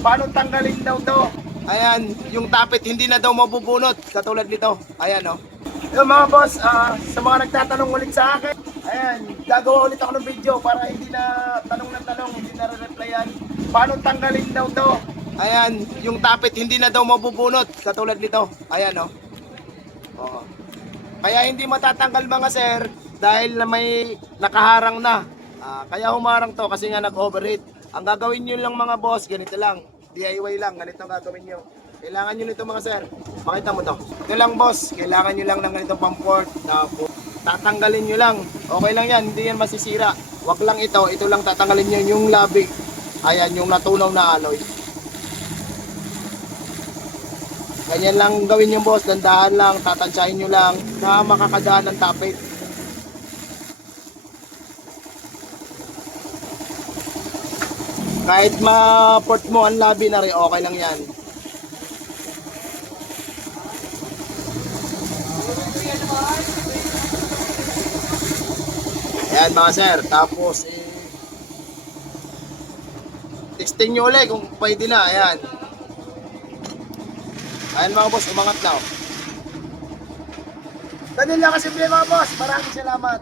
Paano tanggalin daw to? Ayan, yung tapit hindi na daw mabubunot katulad nito. Ayan oh. Yung mga boss, sa mga nagtatanong ulit sa akin, ayan, gagawa ulit ako ng video para hindi na tanong ng tanong, hindi na re-replyan. Paano tanggalin daw to? Ayan, yung tapit hindi na daw mabubunot katulad nito. Ayan oh. Oo. Kaya hindi matatanggal mga sir dahil na may nakaharang na. Kaya humarang to kasi nga nag-overheat. Ang gagawin nyo lang mga boss, ganito lang. DIY lang, ganito ang gagawin nyo. Kailangan nyo nito mga sir. Makita mo to. Ito lang boss, kailangan nyo lang ng ganitong pang-port. Tapos tatanggalin nyo lang. Okay lang yan, hindi yan masisira. Wag lang ito lang tatanggalin nyo yung labig. Ayan, yung natunaw na alloy. Ganyan lang gawin yung boss, dandahan lang, tatansyahin nyo lang na makakadaan ng tapit. Kahit ma-port mo ang labi na rin, okay lang yan. Ayan mga sir, tapos texting nyo ulit kung pwede na, ayan. Ayan mga boss, umangat na. Ganun lang kasi mga boss, maraming salamat.